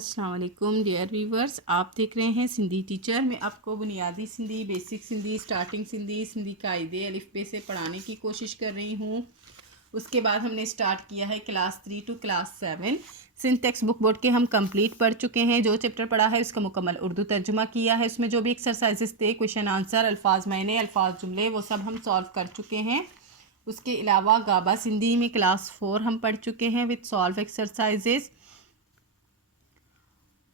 अस्सलाम वालेकुम dear viewers, आप देख रहे हैं सिंधी टीचर। मैं आपको बुनियादी सिंधी, बेसिक सिंधी, स्टार्टिंग सिंधी, सिंधी कायदे अलिफ़ से पढ़ाने की कोशिश कर रही हूँ। उसके बाद हमने स्टार्ट किया है class 3 to class 7। Sindh text book board के हम कंप्लीट पढ़ चुके हैं। जो चैप्टर पढ़ा है उसका मुकम्मल उर्दू तर्जुमा किया है। उसमें जो भी एक्सरसाइजेस थे, क्वेश्चन आंसर, अल्फाज मायने, अल्फाज जुमले, वो सब हम सॉल्व कर चुके हैं। उसके अलावा गाबा सिंधी में क्लास 4 हम पढ़ चुके हैं विद सॉल्व एक्सरसाइजेस,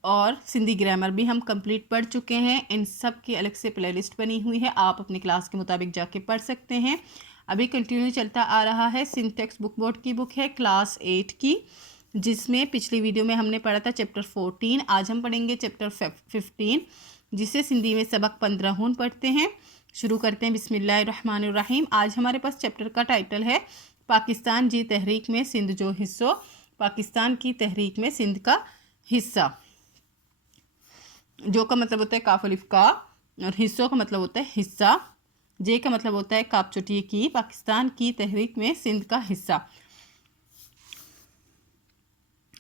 और सिंधी ग्रामर भी हम कंप्लीट पढ़ चुके हैं। इन सब की अलग से प्लेलिस्ट बनी हुई है, आप अपनी क्लास के मुताबिक जाके पढ़ सकते हैं। अभी कंटिन्यू चलता आ रहा है। सिंध टेक्स्ट बुक बोर्ड की बुक है क्लास 8 की, जिसमें पिछली वीडियो में हमने पढ़ा था चैप्टर 14। आज हम पढ़ेंगे चैप्टर 15, जिसे सिंधी में सबक 15 पढ़ते हैं। शुरू करते हैं बिस्मिल्लाहिर्रहमानिर्रहीम। आज हमारे पास चैप्टर का टाइटल है पाकिस्तान जी तहरीक में सिंध जो हिस्सों। पाकिस्तान की तहरीक में सिंध का हिस्सा। जो का मतलब होता है काफ अलिफ का, और हिस्सों का मतलब होता है हिस्सा। जे का मतलब होता है काप चोटिए की। पाकिस्तान की तहरीक में सिंध का हिस्सा।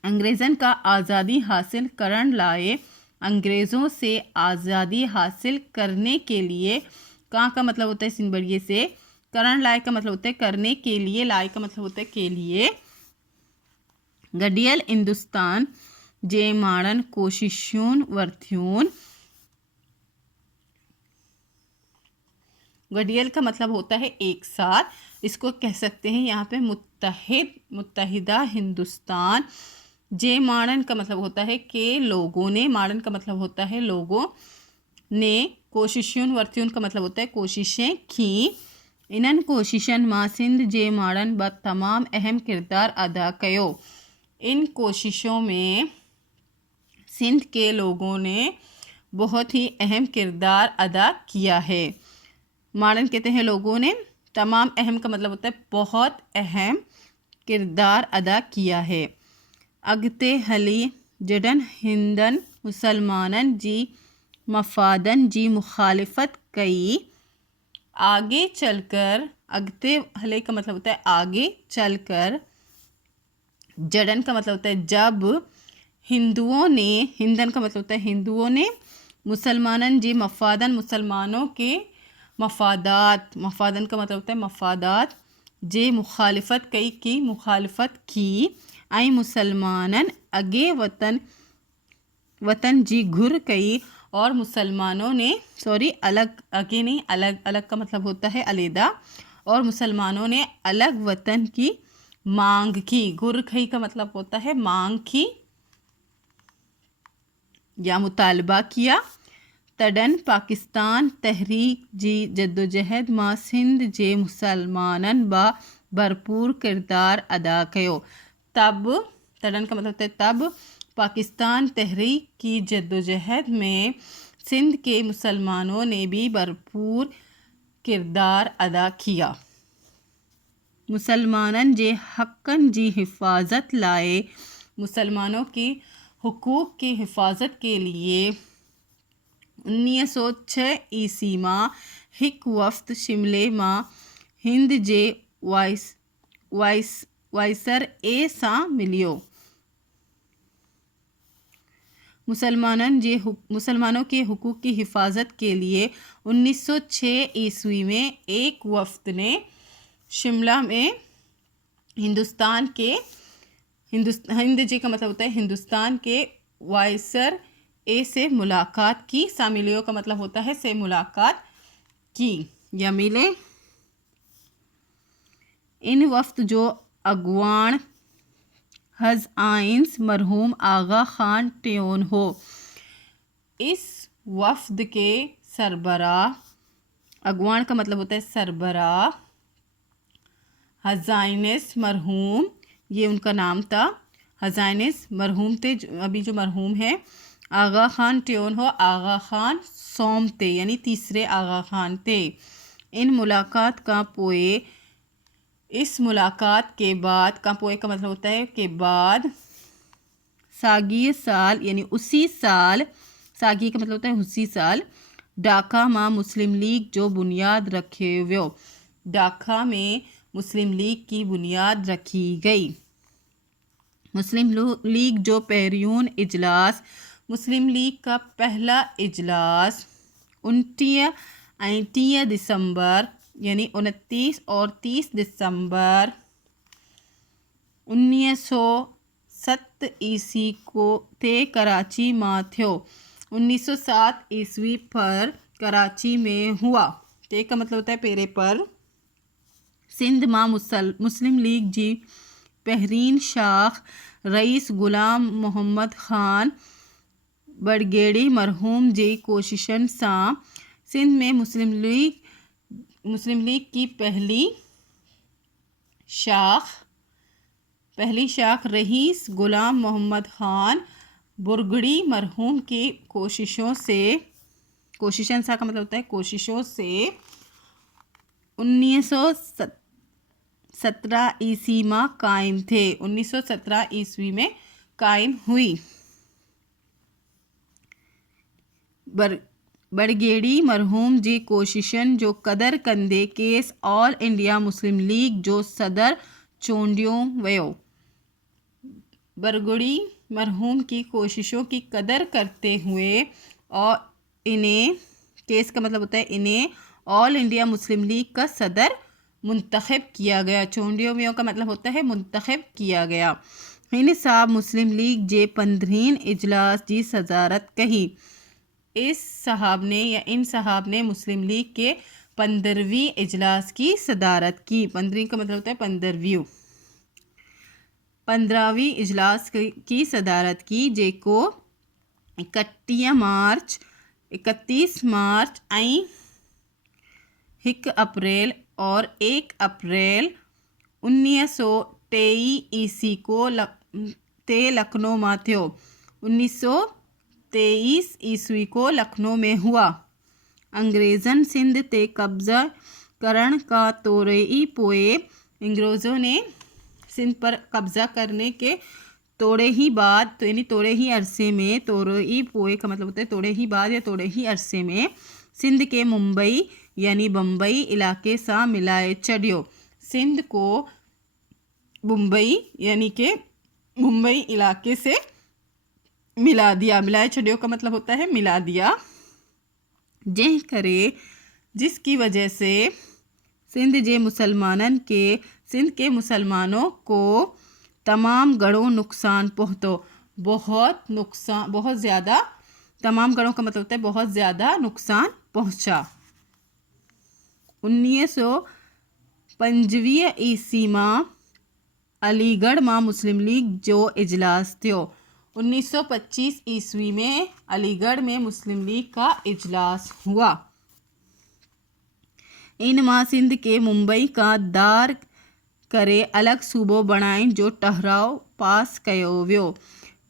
अंग्रेज़न का आज़ादी हासिल करन लाए, अंग्रेज़ों से आज़ादी हासिल करने के लिए। कहाँ का मतलब होता है सिंध बड़िए से। करन लाए का मतलब होता है करने के लिए, लाए का मतलब होता है के लिए। गडियल हिंदुस्तान जे माड़न कोशिशून वर्थियून। गडियल का मतलब होता है एक साथ। इसको कह सकते हैं यहाँ पे मुत्तहिदा हिंदुस्तान। जे माड़न का मतलब होता है कि लोगों ने, माड़न का मतलब होता है लोगों ने, कोशिशून वर्थियून का मतलब होता है कोशिशें की। इन्हन कोशिशन मां सिंध जे माड़न ब तमाम अहम किरदार अदा कयो। इन कोशिशों में सिंध के लोगों ने बहुत ही अहम किरदार अदा किया है। माड़न कहते हैं लोगों ने, तमाम अहम का मतलब होता है बहुत अहम किरदार अदा किया है। अगते हली जडन हिंदन मुसलमानन जी मफादन जी मुखालिफत कई। आगे चलकर, अगते हले का मतलब होता है आगे चलकर, जडन का मतलब होता है जब, हिंदुओं ने, हिंदन का मतलब होता है हिंदुओं ने, मुसलमानन जी मफादन मुसलमानों के मफादात, मफादन का मतलब होता है मफादात, जे मुखालिफत कई की मुखालिफत की। आई मुसलमानन अगे वतन जी घुर कई, और मुसलमानों ने, सॉरी अलग, अगे नहीं, अलग, अलग का मतलब होता है अलहदा, और मुसलमानों ने अलग वतन की मांग की। घुर कई का मतलब होता है मांग की या मुतालबा किया। तडन पाकिस्तान तहरीक जी जद्दोजहद मां सिंध जे मुसलमानन बा भरपूर किरदार अदा कयो। तब, तडन का मतलब होता है तब, पाकिस्तान तहरीक की जद्दोजहद में सिंध के मुसलमानों ने भी भरपूर किरदार अदा किया। मुसलमानन जे हक्कन जी हिफाजत लाए, मुसलमानों की हुकूक की हिफाजत के लिए 1906 ईस्वी मां हिक वफ्द शिमले मां हिंद जे वाइसर ए सां मिलियो। मुसलमानों के हुकूक की हिफाजत के लिए 1906 ईस्वी में एक वफ्द ने शिमला में हिंद जी का मतलब होता है हिंदुस्तान के वाइसर ए से मुलाकात की। सामिलियों का मतलब होता है से मुलाकात की या मिले। इन वफ्द जो अगवान हज आइंस मरहूम आगा खान ट्योन हो। इस वफ्द के सरबरा, अगवान का मतलब होता है सरबरा, हजाइनिस मरहूम, ये उनका नाम था। हजाइनिस मरहूम थे, अभी जो मरहूम है। आगा खान ट्योन हो, आगा खान सोम थे, यानी तीसरे आगा खान थे। इन मुलाकात का पोए, इस मुलाकात के बाद, का पोए का मतलब होता है के बाद, सागी साल यानी उसी साल, सागी का मतलब होता है उसी साल, ढाका मां मुस्लिम लीग जो बुनियाद रखे हुए। ढाका में मुस्लिम लीग की बुनियाद रखी गई। मुस्लिम लीग जो पेरियून इजलास, मुस्लिम लीग का पहला इजलास 29 दिसंबर यानी 29 और 30 दिसंबर 1907 ईस्वी को ते कराची में थयो। 1907 ईस्वी पर कराची में हुआ। ते का मतलब होता है पेरे पर। सिंध मां मुस्लिम लीग जी पहिरीन शाख रईस गुलाम मोहम्मद ख़ान बड़गेड़ी मरहूम जी कोशिशन सां सिंध में मुस्लिम लीग की पहली शाख रईस गुलाम मोहम्मद ख़ान बुरगड़ी मरहूम की कोशिशों सा का मतलब होता है कोशिशों से 1917 ईस्वी में कायम थे। 1917 ईस्वी में कायम हुई। बड़गेड़ी मरहूम जी कोशिशन जो कदर कंदे case all India Muslim league जो सदर चूंडियो वियो। बरगड़ी मरहूम की कोशिशों की कदर करते हुए और इन्हें, केस का मतलब होता है इन्हें, ऑल इंडिया मुस्लिम लीग का सदर मुंतखब किया गया। चोंडियो का मतलब होता है मुंतखब किया गया। इन साहब मुस्लिम लीग जे 15 इजलास जी सदारत कही। इन साहब ने मुस्लिम लीग के 15वीं इजलास की सदारत की। 15 का मतलब होता है 15वीं इजलास की सदारत की जेको 31 मार्च ऐं 1 अप्रैल और 1 अप्रैल 1923 ईस्वी को लखनऊ में थियो। 1923 ईस्वी को लखनऊ में हुआ। अंग्रेज़न सिंध ते कब्जा करण का तोड़े ही पोए, अंग्रेज़ों ने सिंध पर कब्जा करने के तोड़े ही बाद, तो यानी तोड़े ही अरसे में, तोड़े ही पोए का मतलब होता है तोड़े ही बाद या तोड़े ही अरसे में सिंध के मुंबई यानी बम्बई इलाके से मिलाए छड़ियो। सिंध को मुंबई यानी के मुंबई इलाके से मिला दिया। मिलाए छड़ियो का मतलब होता है मिला दिया। जिसकी वजह से सिंध के मुसलमानों को तमाम गढ़ों नुकसान पहुँचो। बहुत ज़्यादा, तमाम गढ़ों का मतलब होता है बहुत ज़्यादा नुकसान पहुँचा। 1925 ईस्वी में अलीगढ़ में मुस्लिम लीग जो इजलास थियो। 1925 ईस्वी में अलीगढ़ में मुस्लिम लीग का इजलास हुआ। इनमें सिंध के मुंबई का दार करे अलग सूबो बनाए जो ठहराव पास कयो वियो।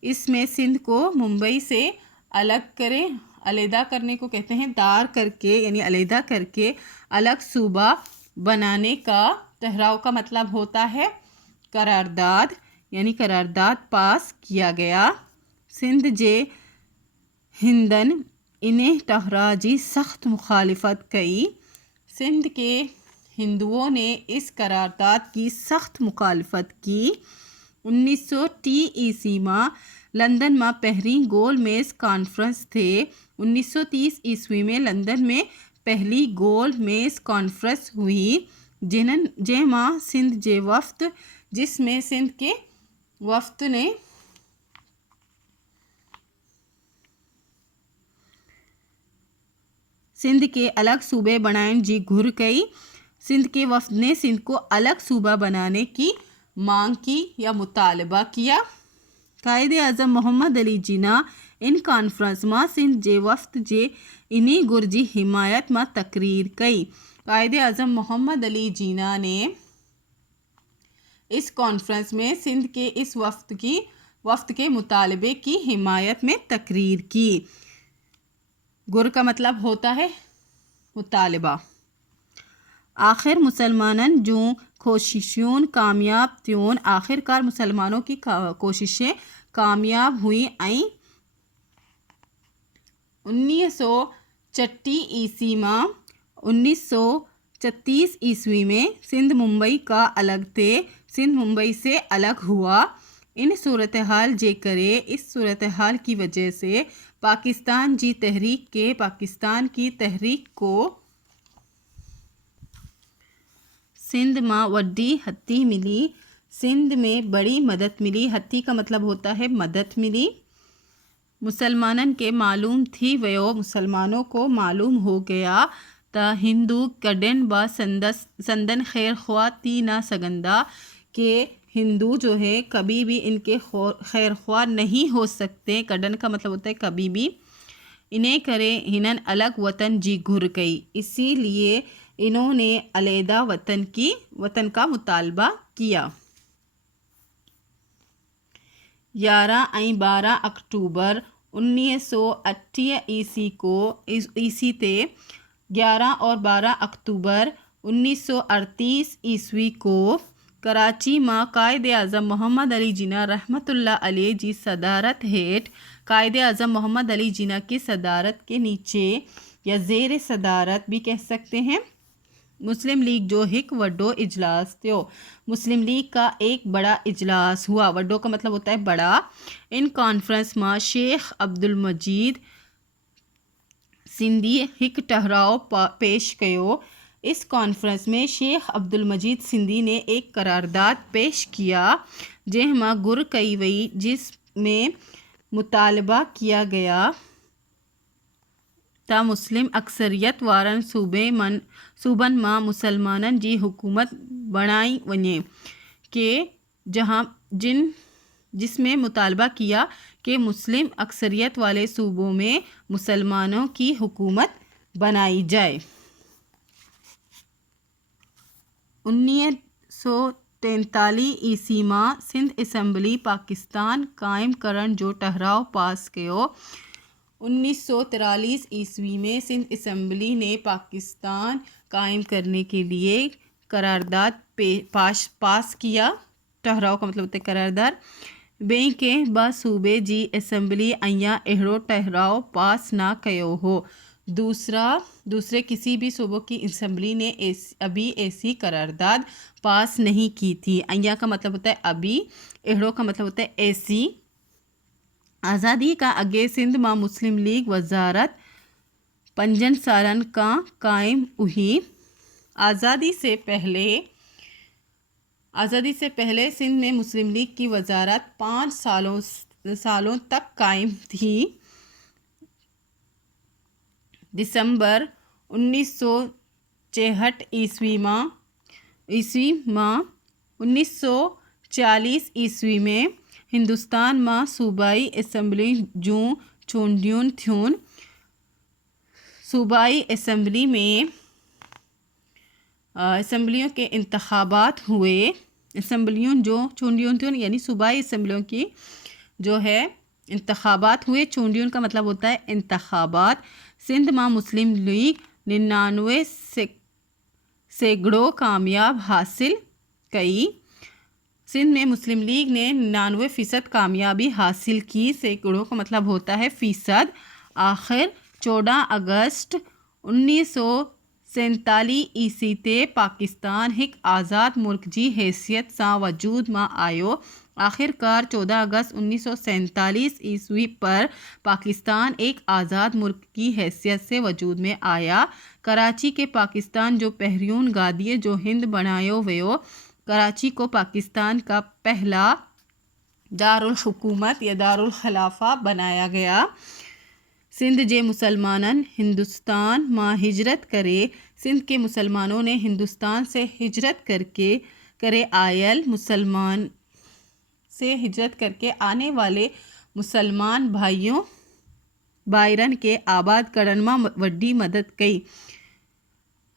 इसमें सिंध को मुंबई से अलग करे, अलहदा करने को कहते हैं। दार करके यानी अलहदा करके अलग सूबा बनाने का, ठहराव का मतलब होता है करारदाद, यानी करारदाद पास किया गया। सिंध जे हिंदन इन्हें ठहरा जी सख्त मुखालिफत कई। सिंध के हिंदुओं ने इस करारदाद की सख्त मुखालिफत की। 1930 ईस्वी में लंदन में पहली गोल मेज़ कॉन्फ्रेंस थे। 1930 ईस्वी में लंदन में पहली गोल मेज़ कॉन्फ्रेंस हुई जंहिंमां सिंध जे वफ़्द, जिसमें सिंध के वफ़्द ने सिंध के अलग सूबे बनाने की घुर कई। सिंध के वफ़्द ने सिंध को अलग सूबा बनाने की मांग की या मुतालबा किया। कायदे आज़म मोहम्मद अली जिन्ना इन कॉन्फ्रेंस में सिंध जे वफ़्द जे इन्हीं गुर जी हिमायत में तकरीर कई। कायदे आज़म मोहम्मद अली जिन्ना ने इस कॉन्फ्रेंस में सिंध के इस वफ़्द के मुतालबे की हिमायत में तकरीर की। गुर का मतलब होता है मुतालबा। आखिर मुसलमानन जो कोशिशों कामयाब त्यों, आखिरकार मुसलमानों की कोशिशें कामयाब हुई। 1936 ईस्वी में सिंध मुंबई का अलग थे। सिंध मुंबई से अलग हुआ। इन सूरत हाल जे करे इस सूरत हाल की वजह से पाकिस्तान की तहरीक को सिंध मां वड्डी हत्ती मिली, सिंध में बड़ी मदद मिली। हत्ती का मतलब होता है मदद मिली। मुसलमानन के मालूम थी वयो, मुसलमानों को मालूम हो गया। त हिंदू कडेन व संदन खैर ख्वाह ती ना सगंदा, के हिंदू जो है कभी भी इनके खैर ख्वाह नहीं हो सकते। कडन का मतलब होता है कभी भी। इन्हें करे हिनन अलग वतन जी घुर गई, इसीलिए इन्होंने अलहदा वतन का मुतालबा किया। 11 ऐं 12 अक्टूबर 1928 ईसी ते 11 और 12 अक्टूबर 1938 ईस्वी को कराची में कायदे आज़म मोहम्मद अली जिन्ना रहमतुल्लाह अलैह जी सदारत हेठ, कायदे आज़म मोहम्मद अली जिन्ना की सदारत के नीचे या ज़ेर सदारत भी कह सकते हैं, मुस्लिम लीग जो हिक वड्डो इजलास थियो, मुस्लिम लीग का एक बड़ा इजलास हुआ। वड्डो का मतलब होता है बड़ा। इन कॉन्फ्रेंस में शेख अब्दुल मजीद सिंधी हिक ठहराव पेश कयो। इस कॉन्फ्रेंस में शेख अब्दुल मजीद सिंधी ने एक करारदाद पेश किया जंहिंमां गुर कई वई, जिसमें मुतालबा किया गया त मुस्लिम अक्सरियत वारन सूबन मां मुसलमानन जी हुकूमत बणाई वञे, के जिसमें मुतालबा किया कि मुस्लिम अक्सरियत वाले सूबों में मुसलमानों की हुकूमत बनाई जाए। 1943 ईस्वी में सिंध असम्बली पाकिस्तान कायम करण जो ठहराव पास कियो। 1943 ईस्वी में सिंध असम्बली ने पाकिस्तान कायम करने के लिए करारदाद पास किया। ठहराव का मतलब होता है करारदाद। ॿिए कंहिं ॿ सूबे जी असम्बली अञा अहिड़ो ठहराव पास ना कयो हो। दूसरे किसी भी सूबों की असम्बली ने अभी ऐसी करारदाद पास नहीं की थी। अञा का मतलब होता है अभी, अहिड़ो का मतलब होता है ऐसी। आज़ादी का अगे सिंध में मुस्लिम लीग वज़ारत 5 सालन का कायम हुई। आज़ादी से पहले सिंध में मुस्लिम लीग की वज़ारत 5 सालों तक कायम थी। दिसंबर 1964 ईस्वी में 1940 ईस्वी में हिंदुस्तान में सूबाई असम्बली जूं चूंडियूं थियूं। सूबाई असम्बली में असम्बलियों के इंतखाबात हुए। असम्बलियों जो चूंडियूं थियूं यानी सूबाई असम्बलियों की जो है इंतखाबात हुए। चूंडियूं का मतलब होता है इंतखाबात। सिंध में मुस्लिम लीग 99% कामयाब हासिल कई। सिंध में मुस्लिम लीग ने 99% कामयाबी हासिल की। सैकड़ों का मतलब होता है फीसद। आखिर 14 अगस्त 1947 ईस्वी ते पाकिस्तान हिक आज़ाद मुल्क जी हैसियत सां वजूद में आयो। आखिरकार 14 अगस्त 1947 ईस्वी पर पाकिस्तान एक आज़ाद मुल्क की हैसियत से वजूद में आया। कराची के पाकिस्तान जो पहिरियों गादीअ जो हिंद बणायो वियो। कराची को पाकिस्तान का पहला दारुल हुकूमत या दारुल खिलाफा बनाया गया। सिंध जे मुसलमानन हिंदुस्तान में हिजरत करे। सिंध के मुसलमानों ने हिंदुस्तान से हिजरत करके आने वाले मुसलमान भाईरन के आबाद करण में वड्डी मदद कई।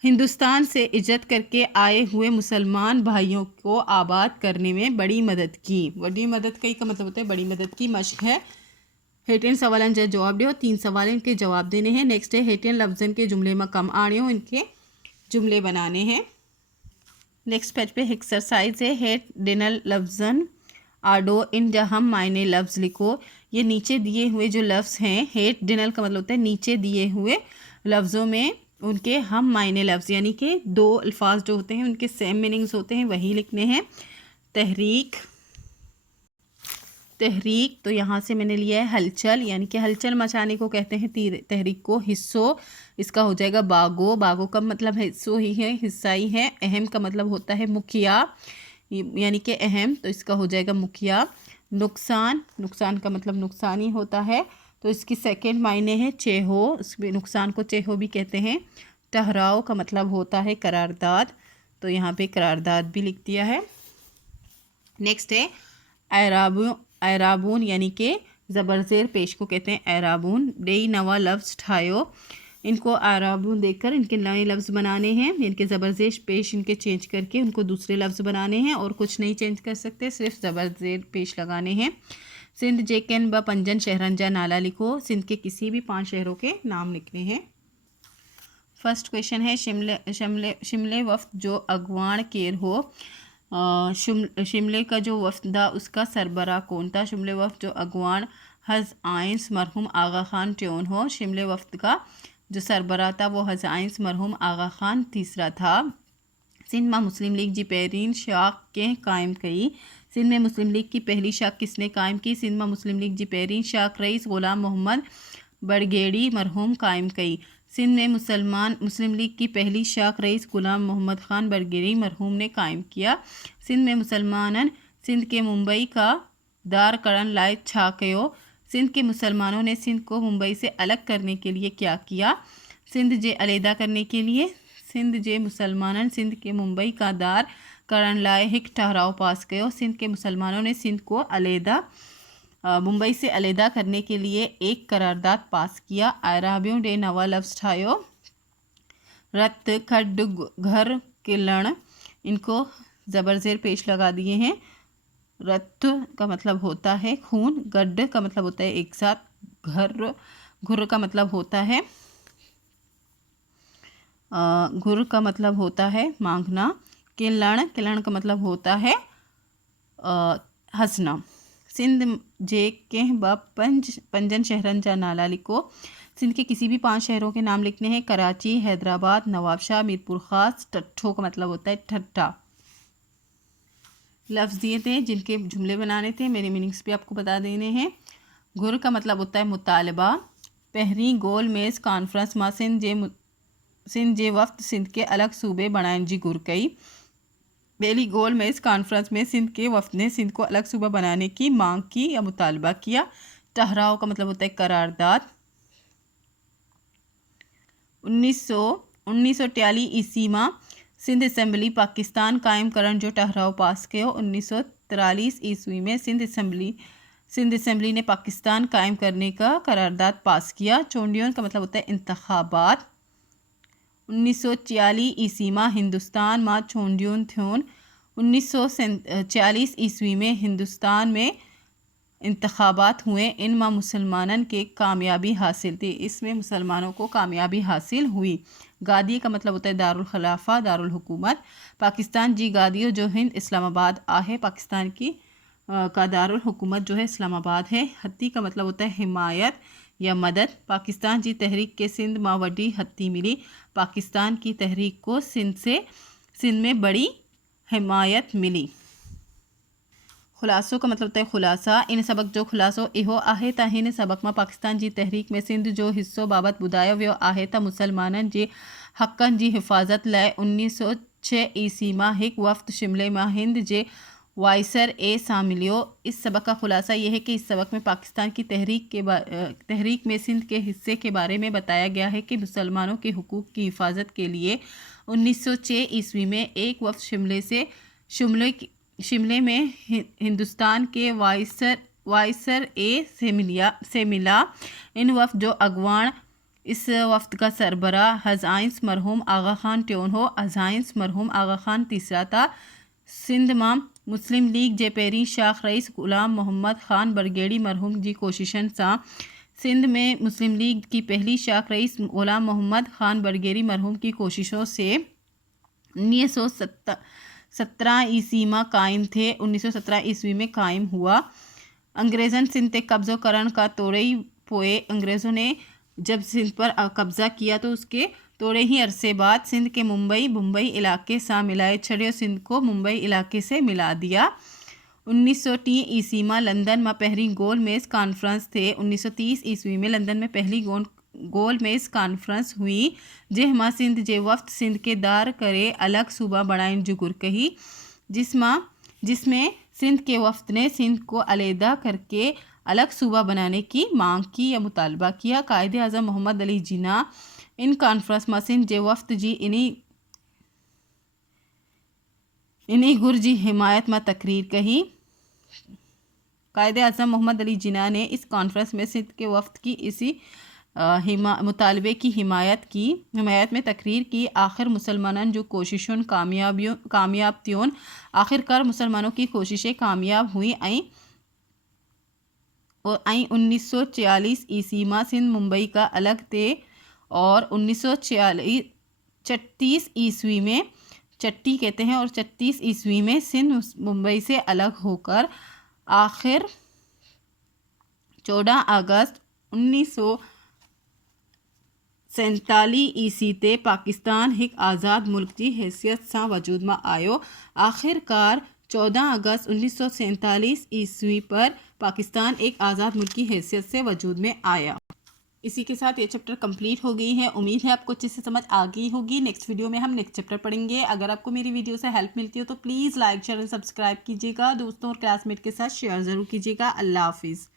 हिंदुस्तान से हिजरत करके आए हुए मुसलमान भाइयों को आबाद करने में बड़ी मदद की। बड़ी मदद कई का मतलब होता है बड़ी मदद की। मश्क है हेठिन सवालन जा जवाब ॾियो। 3 सवाल इनके जवाब देने हैं। नेक्स्ट है हेठिन लफ्ज़न के जुमले में कम आणियो, इनके जुमले बनाने हैं। नेक्स्ट पेज पे एक्सरसाइज है। हेठ डिनल लफ्ज़न आडो इन जहम मायने लफ्ज़ लिखो। ये नीचे दिए हुए जो लफ्ज़ हैं, हेठ डिनल का मतलब होता है नीचे दिए हुए लफ्ज़ों में उनके हम मायने लफ्ज़ यानी कि 2 अल्फाज जो होते हैं उनके सेम मीनिंग्स होते हैं वही लिखने हैं। तहरीक, तहरीक, तो यहाँ से मैंने लिया है हलचल, यानी कि हलचल मचाने को कहते हैं तहरीक को। हिस्सों, इसका हो जाएगा बागो। बागो का मतलब हिस्सों ही है, हिस्सा ही है। अहम का मतलब होता है मुखिया, यानी कि अहम, तो इसका हो जाएगा मुखिया। नुकसान, नुकसान का मतलब नुकसान ही होता है, तो इसकी सेकंड मायने है चेहो, उसमें नुकसान को चेहो भी कहते हैं। ठहराव का मतलब होता है करारदाद, तो यहाँ पे करारदाद भी लिख दिया है। नेक्स्ट है एराबून, यानी कि ज़बरजेर पेश को कहते हैं एराबून। डेई नवा लफ्ज़ ठायो, इनको एराबून देकर इनके नए लफ्ज़ बनाने हैं, इनके ज़बरजेर पेश इनके चेंज करके उनको दूसरे लफ्ज़ बनाने हैं, और कुछ नहीं चेंज कर सकते, सिर्फ ज़बरजेर पेश लगाने हैं। सिंध जेकन ब पंजन शहरन जा नाला लिखो, सिंध के किसी भी 5 शहरों के नाम लिखने हैं। फर्स्ट क्वेश्चन है शिमले वफ्द जो अगवान केर हो। शिमले का जो वफ्द था उसका सरबरा कौन था? शिमले वफ्द जो अगवान हज आइंस मरहूम आगा खान ट्योन हो। शिमले वफ्द का जो सरबरा था वो हज आइंस मरहूम आगा खान तीसरा था। सिंध में मुस्लिम लीग जी पैरीन शाख के कायम कई। सिंध में मुस्लिम लीग की पहली शाख किसने कायम की? सिंध में मुस्लिम लीग जी पैरीन शाख रईस ग़ुलाम मोहम्मद बड़गेड़ी मरहूम कायम कई। सिंध में मुस्लिम लीग की पहली शाख रईस ग़ुलाम मोहम्मद ख़ान बरगेड़ी मरहूम ने कायम किया। सिंध में मुसलमानन सिंध के मुंबई का दार करण लाए छा कयो। सिंध के मुसलमानों ने सिंध को मुंबई से अलग करने के लिए क्या किया? सिंध जे अलहदा करने के लिए। सिंध जे मुसलमानन सिंध के मुंबई का दार करण लाए हिक ठहराव पास कयो। सिंध के मुसलमानों ने सिंध को मुंबई से अलहदा करने के लिए एक करारदाद पास किया। आयराबियों डे नवा लफ्ज़ ठायो। रत खड घर किलण, इनको ज़बरजेर पेश लगा दिए हैं। रत का मतलब होता है खून, गड्ढ का मतलब होता है एक साथ, घुर का मतलब होता है मांगना। किलण का मतलब होता है हंसना। सिंध जे के ब पंजन शहरन जा नाला लिखो। सिंध के किसी भी 5 शहरों के नाम लिखने हैं। कराची, हैदराबाद, नवाबशाह, मीरपुर ख़ास। टट्ठो का मतलब होता है ठट्ठा। लफ्ज़ दिए थे जिनके जुमले बनाने थे, मेरे मीनिंग्स भी आपको बता देने हैं। गुर का मतलब होता है मुतालबा। पहरी गोल मेज़ कॉन्फ्रेंस मां सिंध जे वफ्त सिंध के अलग सूबे बनाएं जी गुर कई। पहली गोल मेज़ कॉन्फ्रेंस में सिंध के वफ्द ने सिंध को अलग सूबा बनाने की मांग की या मुतालबा किया। ठहराव का मतलब होता है करारदाद। 1943 ईस्वी में सिंध असेंबली पाकिस्तान कायम करण जो ठहराव पास कयो। 1943 ईस्वी में सिंध असेंबली ने पाकिस्तान कायम करने का करारदाद पास किया। चोंडियों का मतलब होता है इंतखाबात। 1946 ईस्वी में हिंदुस्तान में चोंडियों थ्योन। 1940 ईस्वी में हिंदुस्तान में इंतखाबात हुए। इनमें मुसलमानन के कामयाबी हासिल थी, इसमें मुसलमानों को कामयाबी हासिल हुई। गादी का मतलब होता है दारुल खिलाफा, दारुल हुकूमत। पाकिस्तान जी गादियो जो हिंद इस्लामाबाद आहे, पाकिस्तान की का दारुल हुकूमत जो है इस्लामाबाद है। हत्ती का मतलब होता है हिमायत या मदद। पाकिस्तान जी तहरीक के सिंध मां वडी हत्ती मिली। पाकिस्तान की तहरीक को सिंध में बड़ी हिमायत मिली। खुलासों का मतलब होता है खुलासा। इन सबक जो खुलासो इहो आहे त हिन सबक में पाकिस्तान जी तहरीक में सिंध जो हिस्सो बाबत ॿुधायो वियो आहे त मुसलमाननि जे हक़नि जी हिफ़ाज़त लाइ 1906 ईस्वी में हिकु वफ़्द शिमले में हिंद जे वाइसर ए सां मिलियो। इस सबक का खुलासा ये है कि इस सबक में पाकिस्तान की तहरीक में सिंध के हिस्से के बारे में बताया गया है कि मुसलमानों के हुकूक की हिफाजत के लिए 1906 ईस्वी में एक वफ़्द शिमले में हिंदुस्तान के वाइसर ए से मिला। इन वफ़्द जो अगवान इस वफ़्द का सरबरा हज़ाइंस मरहूम आगा खान ट्योन हो। हज़ाइंस मरहूम आगा खान तीसरा था। सिंध में मुस्लिम लीग जे पहिरीं शाख रईस ग़ुलाम मोहम्मद ख़ान बरगेड़ी मरहूम जी कोशिशनि सां सिंध में मुस्लिम लीग की पहली शाख रईस ग़ुलाम मोहम्मद ख़ान बरगेड़ी मरहूम की कोशिशों से 1917 ईस्वी में कायम थे। 1917 ईस्वी में कायम हुआ। अंग्रेज़न सिंध ते कब्ज़ो करण का तोड़े ही पोए, अंग्रेज़ों ने जब सिंध पर कब्ज़ा किया तो उसके थोड़े ही अरसे बाद सिंध के मुंबई इलाके से मिलाए छड़ियो। सिंध को मुंबई इलाके से मिला दिया। 1930 ईस्वी में लंदन में पहली गोल मेज कॉन्फ्रेंस थे। 1930 ईस्वी में लंदन में पहली गोल मेज कॉन्फ्रेंस हुई, जेमा सिंध जे वफ्त सिंध के दार करे अलग सूबा बनाइन जुगुर कही, जिसमें सिंध के वफ्त ने सिंध को अलहदा करके अलग सूबा बनाने की मांग की या मुतालबा किया। कायदे आज़म मोहम्मद अली जिन्ना इन कॉन्फ्रेंस में सिंध जे वफ्त जी इन्हीं गुर जी हिमायत में तकरीर कही। कायदे आज़म मोहम्मद अली जिन्ना ने इस कॉन्फ्रेंस में सिंध के वफ्त की इसी मुतालबे की हिमायत में तकरीर की। आखिर मुसलमानन जो कोशिशों कामयाब त्यों आखिरकार मुसलमानों की कोशिशें कामयाब हुई और 1946 ईस्वी में सिंध मुंबई का अलग थे और 1936 ईस्वी में चट्टी कहते हैं और 36 ईस्वी में सिंध मुंबई से अलग होकर आखिर 14 अगस्त 1947 ईस्वी ते पाकिस्तान एक आज़ाद मुल्क की हैसियत से वजूद में आयो। आखिरकार 14 अगस्त 1947 ईस्वी पर पाकिस्तान एक आज़ाद मुल्क की हैसियत से वजूद में आया। इसी के साथ ये चैप्टर कंप्लीट हो गई है। उम्मीद है आपको अच्छे से समझ आ गई होगी। नेक्स्ट वीडियो में हम नेक्स्ट चैप्टर पढ़ेंगे। अगर आपको मेरी वीडियो से हेल्प मिलती हो तो प्लीज़ लाइक शेयर और सब्सक्राइब कीजिएगा। दोस्तों और क्लासमेट के साथ शेयर ज़रूर कीजिएगा। अल्लाह हाफिज़।